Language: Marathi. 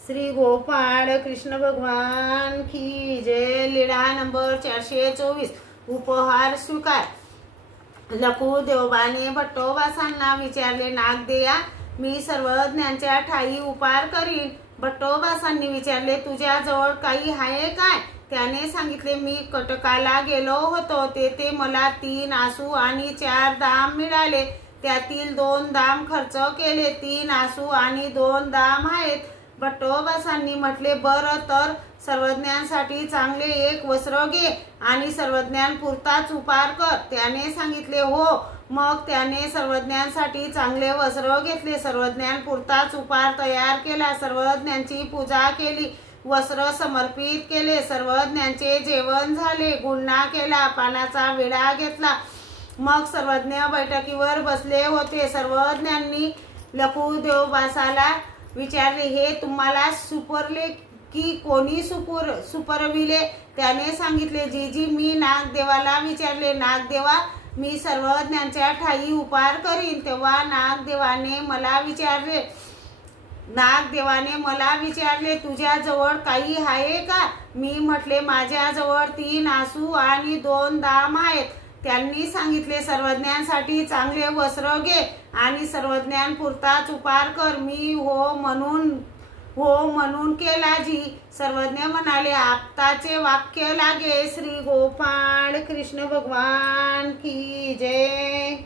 श्री गोपाळ कृष्ण भगवान की जय। लीळा नंबर 424 उपहार स्वीकार। लखू देवबाने भट्टोबासांना विचारले, नागदेया मी सर्वज्ञांच्या ठाई उपहार करीन। भट्टोबासांनी विचारले, तुझ्या जवळ काही आहे काय? त्याने सांगितले, मी कटकाला गेलो होतो, तेथे मला 3 आसू आणि 4 दाम मिळाले, त्यातील 2 दाम खर्च केले, 3 आसू आणि 2 दाम आहेत। भट्टोबासांनी म्हटले, बरं तर सर्वज्ञांसाठी चांगले एक वस्त्र घे आणि सर्वज्ञांपुरताच उपहार कर। त्याने सांगितले, हो। मग त्याने सर्वज्ञांसाठी चांगले वस्त्र घेतले, सर्वज्ञांपुरताच उपहार तयार केला, सर्वज्ञांची पूजा केली, वस्त्र समर्पित केले, सर्वज्ञांचे जेवण झाले, गुळणा केला, पानाचा विडा घेतला। मग सर्वज्ञ बैठकीवर बसले होते। सर्वज्ञांनी लखू देवबासाला विचारले, हे तुम्हाला सुपरले की कोणी सुपरविले? त्याने सांगितले, जीजी मी नागदेवाला विचारले। नागदेवा मी सर्वज्ञांच्या ठाई उपहार करीन। तेव्हा नागदेवाने मला विचारले, तुझ्या जवळ काही आहे का? मी म्हटले, माझ्याजवळ 3 आसू आणि 2 दाम आहेत। त्यांनी सांगितले, सर्वज्ञांसाठी चांगले वस्त्र घे आणि सर्वज्ञांपुरताच उपहार कर। मी हो म्हणून केला जी। सर्वज्ञ म्हणाले, आप्ताचे वाक्य लागे। श्री गोपाळ कृष्ण भगवान की जय।